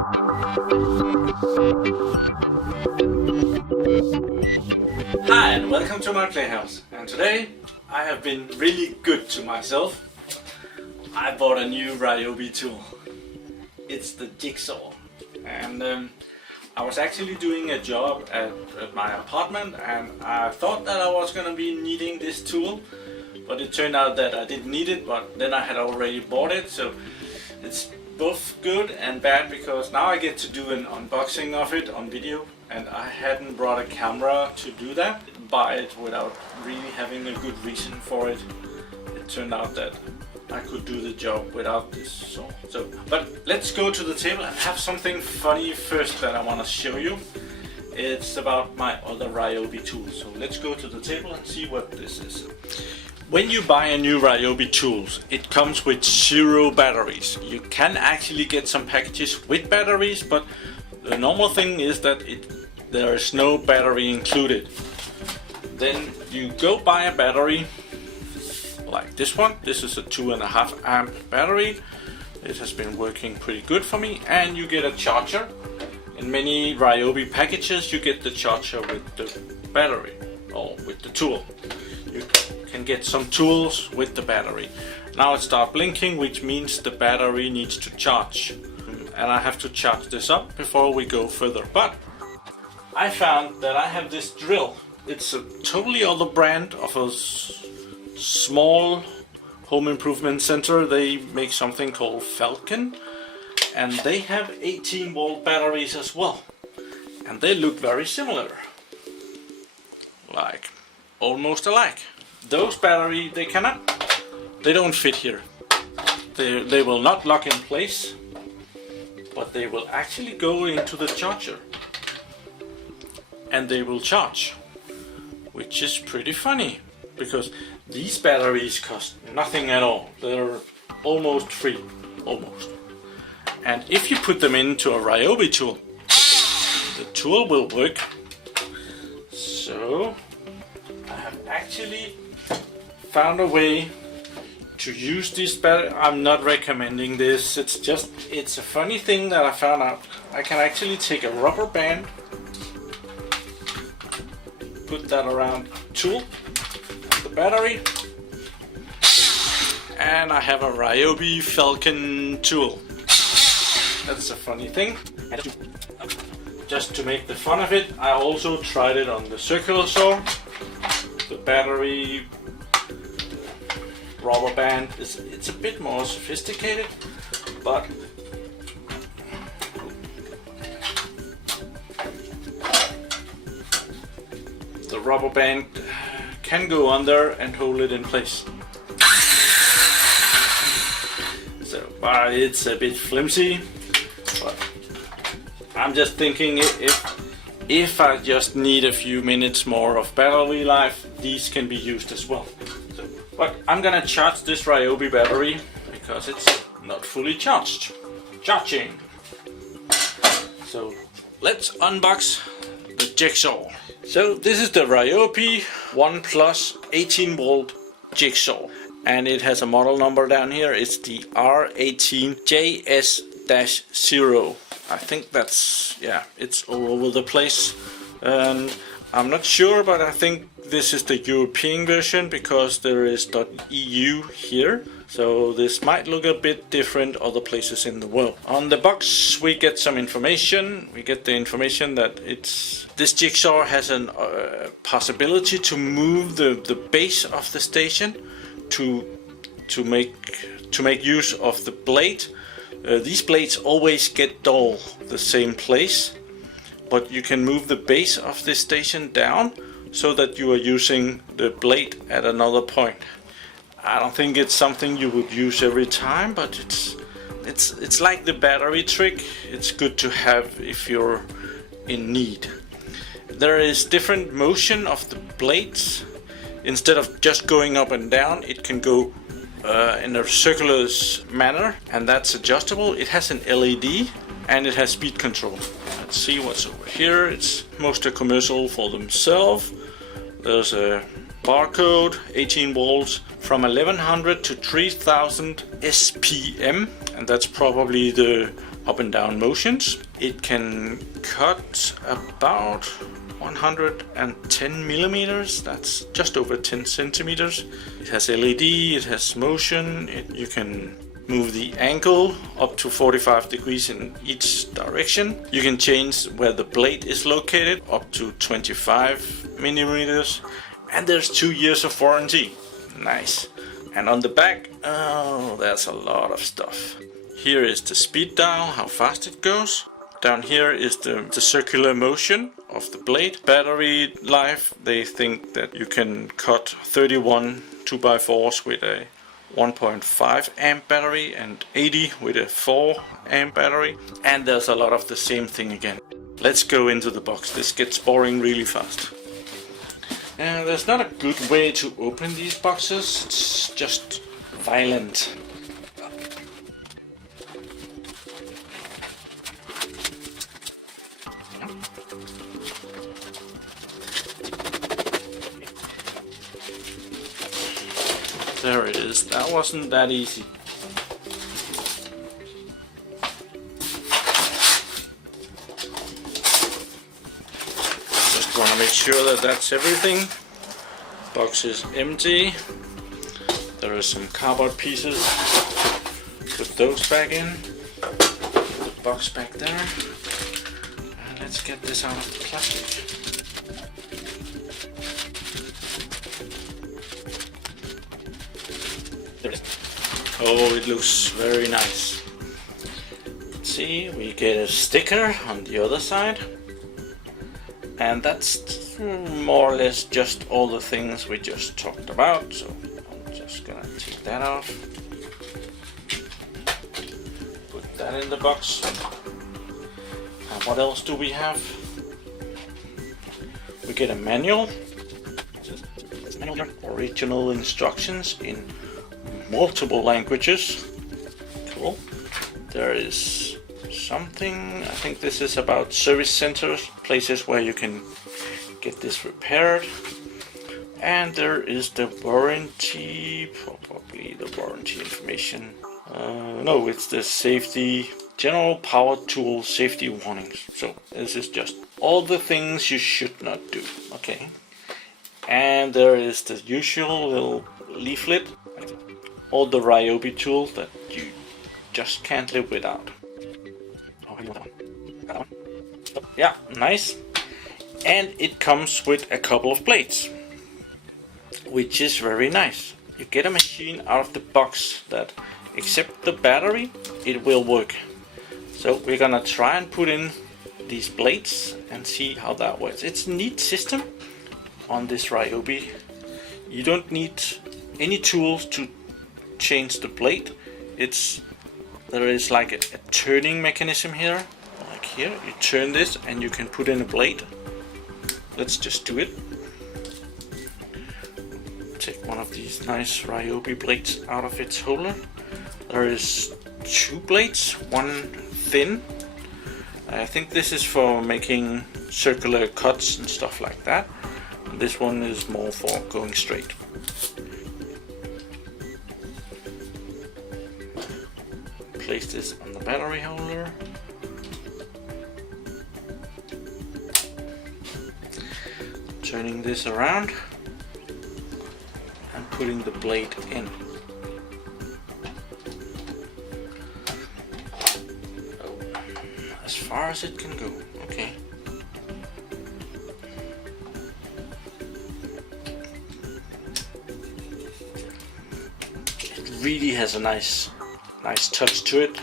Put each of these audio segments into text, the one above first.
Hi and welcome to my playhouse, and today I have been really good to myself. I bought a new Ryobi tool. It's the Jigsaw, and I was actually doing a job at my apartment, and I thought that I was gonna be needing this tool, but it turned out that I didn't need it, but then I had already bought it, so it's both good and bad because now I get to do an unboxing of it on video, and I hadn't brought a camera to do that. Buy it without really having a good reason for it. It turned out that I could do the job without this saw. But let's go to the table and have something funny first that I want to show you. It's about my other Ryobi tool. So let's go to the table and see what this is. When you buy a new Ryobi tools, it comes with 0 batteries. You can actually get some packages with batteries, but the normal thing is that there is no battery included. Then you go buy a battery like this one. This is a 2.5 amp battery. It has been working pretty good for me, and you get a charger. In many Ryobi packages you get the charger with the battery or with the tool. You can get some tools with the battery. Now it starts blinking, which means the battery needs to charge, and I have to charge this up before we go further. But I found that I have this drill. It's a totally other brand of a small home improvement center. They make something called Falcon, and they have 18-volt batteries as well, and they look very similar, like almost alike. Those batteries, they don't fit here. They will not lock in place, but they will actually go into the charger and they will charge, which is pretty funny because these batteries cost nothing at all. They're almost free, almost. And if you put them into a Ryobi tool, the tool will work. So I have actually found a way to use this battery. I'm not recommending this. It's a funny thing that I found out. I can actually take a rubber band, put that around the tool and the battery, and I have a Ryobi Falcon tool. That's a funny thing. Just to make the fun of it, I also tried it on the circular saw. The battery rubber band it's a bit more sophisticated, but the rubber band can go under and hold it in place. So it's a bit flimsy, but I'm just thinking if I just need a few minutes more of battery life, these can be used as well. But I'm gonna charge this Ryobi battery because it's not fully charged. Charging. So let's unbox the Jigsaw. So this is the Ryobi ONE Plus 18-volt Jigsaw, and it has a model number down here. It's the R18JS-0. I think that's, yeah, it's all over the place, and I'm not sure, but I think this is the European version because there is .eu here, so this might look a bit different other places in the world. On the box we get some information. We get the information that this Jigsaw has a possibility to move the base of the station to make use of the blade. These blades always get dull the same place, but you can move the base of this station down so that you are using the blade at another point. I don't think it's something you would use every time, but it's like the battery trick. It's good to have if you're in need. There is different motion of the blades. Instead of just going up and down, it can go in a circular manner, and that's adjustable. It has an LED and it has speed control. Let's see what's over here. It's mostly commercial for themselves. There's a barcode, 18 volts from 1100 to 3000 SPM, and that's probably the up and down motions. It can cut about 110 millimeters, that's just over 10 centimeters. It has LED, it has motion, you can move the angle up to 45 degrees in each direction. You can change where the blade is located up to 25 millimeters, and there's 2 years of warranty. Nice. And on the back, oh, there's a lot of stuff. Here is the speed dial, how fast it goes. Down here is the circular motion of the blade. Battery life, they think that you can cut 31 2x4s with a 1.5 amp battery and 80 with a 4 amp battery. And there's a lot of the same thing again. Let's go into the box. This gets boring really fast. And there's not a good way to open these boxes. It's just violent. There it is. That wasn't that easy. Just want to make sure that that's everything. Box is empty. There are some cardboard pieces. Put those back in. Put the box back there. And let's get this out of the plastic. Oh, it looks very nice. See, we get a sticker on the other side. And that's more or less just all the things we just talked about. So I'm just gonna take that off. Put that in the box. And what else do we have? We get a manual. Original instructions in multiple languages. Cool. There is something, I think this is about service centers, places where you can get this repaired. And there is the warranty, probably the warranty information. No, it's the safety, general power tool safety warnings. So this is just all the things you should not do. Okay. And there is the usual little leaflet. All the Ryobi tools that you just can't live without. Oh, I want that one. Yeah, nice. And it comes with a couple of blades, which is very nice. You get a machine out of the box that, except the battery, it will work. So we're gonna try and put in these blades and see how that works. It's a neat system on this Ryobi. You don't need any tools to change the blade. There is like a turning mechanism here. Like here, you turn this and you can put in a blade. Let's just do it. Take one of these nice Ryobi blades out of its holder. There is 2 blades, one thin. I think this is for making circular cuts and stuff like that. And this one is more for going straight. Place this on the battery holder. Turning this around and putting the blade in. Oh, as far as it can go. Okay. It really has a nice touch to it.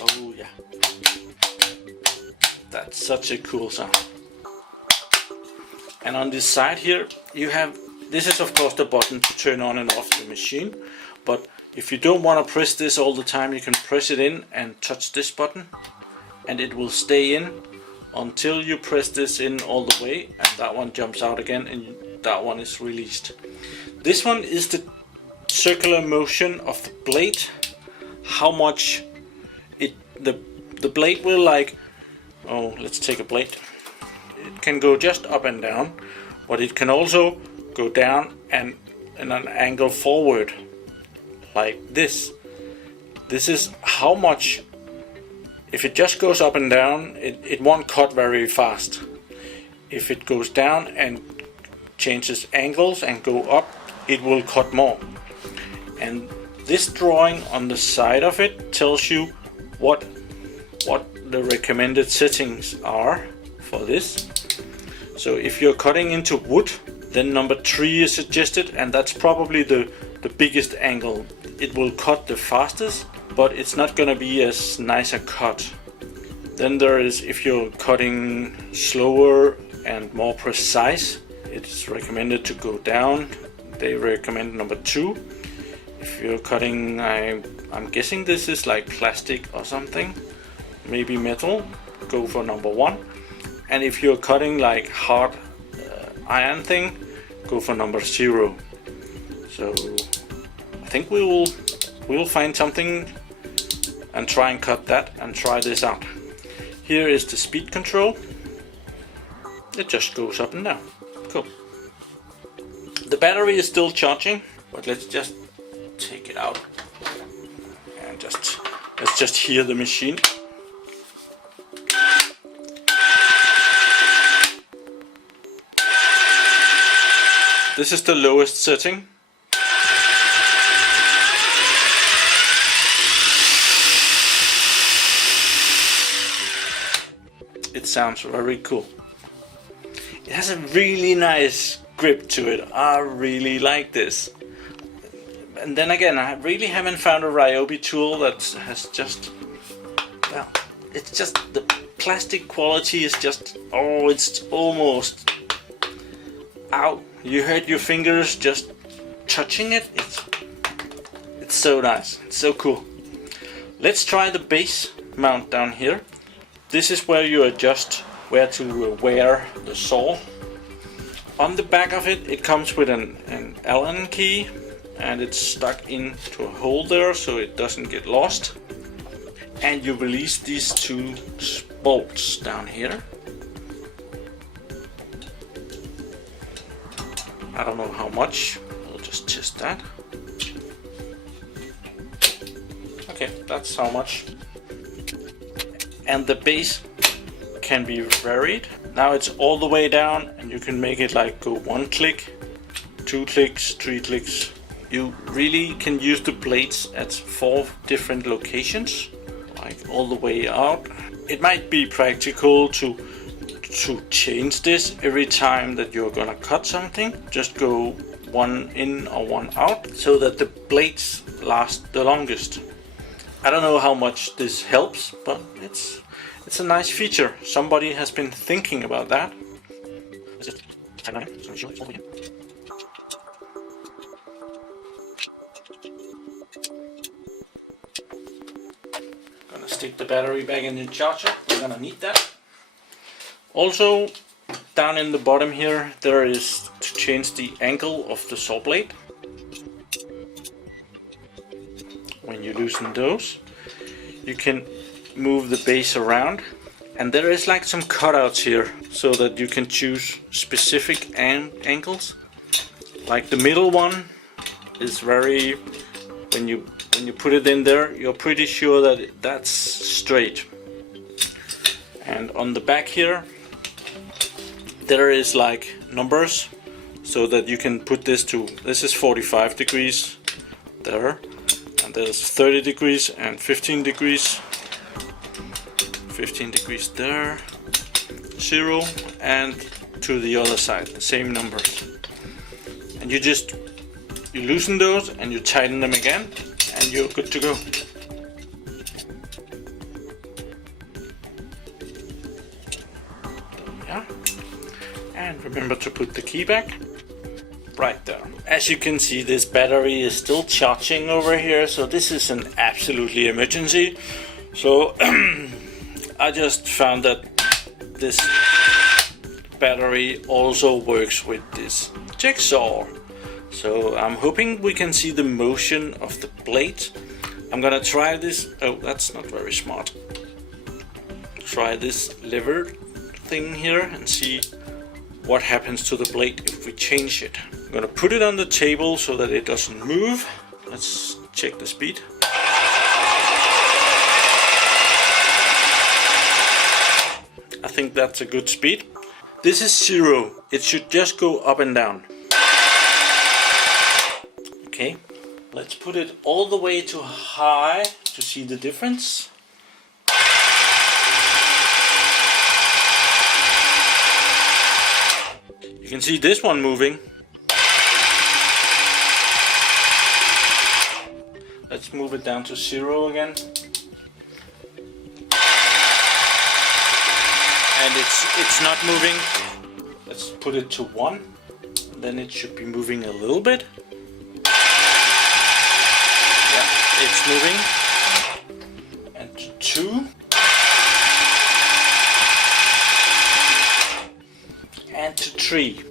Oh yeah. That's such a cool sound. And on this side here you have, this is of course the button to turn on and off the machine, but if you don't want to press this all the time, you can press it in and touch this button and it will stay in until you press this in all the way, and that one jumps out again and that one is released. This one is the circular motion of the blade, how much the blade will like, oh, let's take a blade. It can go just up and down, but it can also go down and in an angle forward like this. this is how much. If it just goes up and down, it won't cut very fast. If it goes down and changes angles and go up, it will cut more. And this drawing on the side of it tells you what the recommended settings are for this. So if you're cutting into wood, then number 3 is suggested, and that's probably the biggest angle. It will cut the fastest, but it's not gonna be as nice a cut. Then there is, if you're cutting slower and more precise, it's recommended to go down. They recommend number 2. If you're cutting, I'm guessing this is like plastic or something, maybe metal, go for number 1. And if you're cutting like hard iron thing, go for number 0. So I think we'll find something and try and cut that and try this out. Here is the speed control. It just goes up and down. Cool. The battery is still charging, but let's just take it out and let's just hear the machine. This is the lowest setting. It sounds very cool. It has a really nice grip to it. I really like this. And then again, I really haven't found a Ryobi tool that has just, well, it's just, the plastic quality is just, oh, it's almost, ow, you heard your fingers just touching it. It's so nice, it's so cool. Let's try the base mount down here. This is where you adjust where to wear the saw. On the back of it, it comes with an Allen key, and it's stuck into a hole there so it doesn't get lost. And you release these 2 bolts down here. I don't know how much, we'll just test that. Okay, that's how much. And the base can be varied. Now it's all the way down, and you can make it like go 1 click, 2 clicks, 3 clicks. You really can use the blades at 4 different locations, like all the way out. It might be practical to change this every time that you're gonna cut something. Just go 1 in or 1 out so that the blades last the longest. I don't know how much this helps, but it's a nice feature. Somebody has been thinking about that. Gonna stick the battery back in the charger. We're gonna need that. Also, down in the bottom here, there is to change the angle of the saw blade. When you loosen those, you can move the base around, and there is like some cutouts here so that you can choose specific angles. Like the middle one is very, when you put it in there, you're pretty sure that that's straight. And on the back here, there is like numbers so that you can put this to, this is 45 degrees there, and there's 30 degrees and 15 degrees. 15 degrees there, 0, and to the other side, the same numbers. And you loosen those and you tighten them again, and you're good to go. Yeah. And remember to put the key back right there. As you can see, this battery is still charging over here, so this is an absolutely emergency. So I just found that this battery also works with this Jigsaw. So I'm hoping we can see the motion of the blade. I'm gonna try this. Oh, that's not very smart. Try this lever thing here and see what happens to the blade if we change it. I'm gonna put it on the table so that it doesn't move. Let's check the speed. think that's a good speed. This is 0. It should just go up and down. Okay, let's put it all the way to high to see the difference. You can see this one moving. Let's move it down to 0 again. And it's not moving. Let's put it to 1. Then it should be moving a little bit. Yeah, it's moving. And to 2. And to 3.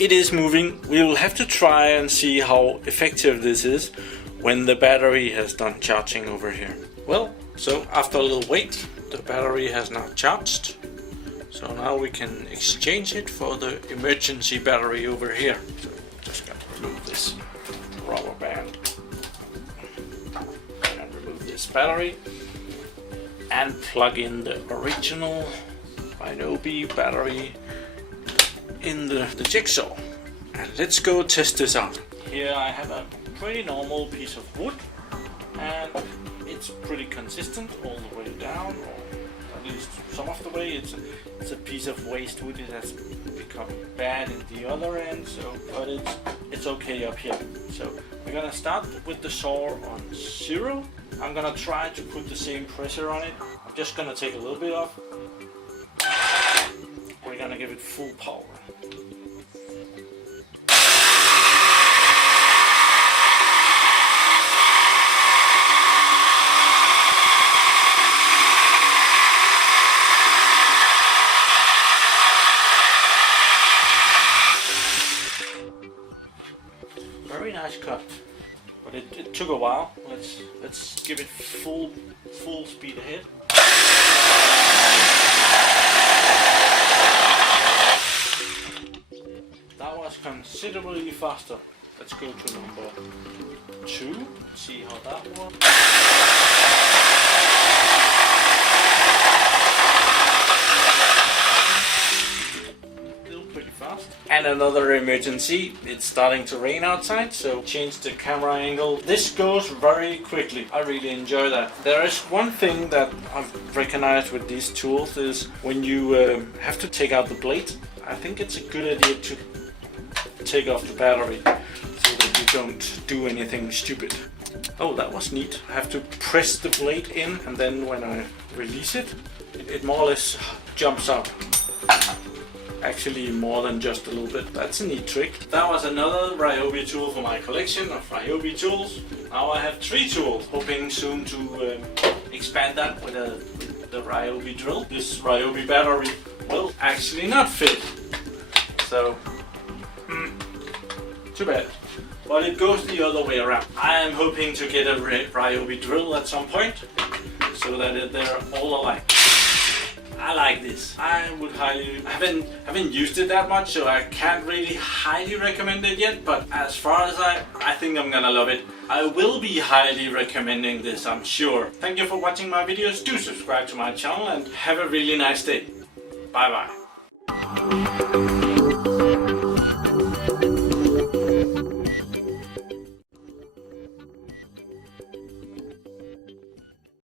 It is moving. We will have to try and see how effective this is when the battery has done charging over here. Well, so after a little wait, the battery has now charged. So now we can exchange it for the emergency battery over here. So just gotta remove this rubber band and remove this battery and plug in the original Ryobi battery in the Jigsaw. And let's go test this out. Here I have a pretty normal piece of wood, and it's pretty consistent all the way down, or at least some of the way. It's a piece of waste wood. It has become bad in the other end, so but it's okay up here. So we're gonna start with the saw on 0. I'm gonna try to put the same pressure on it. I'm just gonna take a little bit off. We're gonna give it full power. Very nice cut, but it took a while. Let's give it full speed ahead. That was considerably faster. Let's go to number 2. See how that works. And another emergency, it's starting to rain outside, so change the camera angle. This goes very quickly. I really enjoy that. There is one thing that I've recognized with these tools is when you have to take out the blade, I think it's a good idea to take off the battery so that you don't do anything stupid. Oh, that was neat. I have to press the blade in, and then when I release it, it more or less jumps up. Actually more than just a little bit. That's a neat trick. That was another Ryobi tool for my collection of Ryobi tools. Now I have 3 tools, hoping soon to expand that with the Ryobi drill. This Ryobi battery will actually not fit. So, too bad. But it goes the other way around. I am hoping to get a Ryobi drill at some point so that they're all alike. I like this. I would highly, I haven't used it that much, so I can't really highly recommend it yet, but as far as I think I'm gonna love it. I will be highly recommending this, I'm sure. Thank you for watching my videos. Do subscribe to my channel and have a really nice day. Bye bye.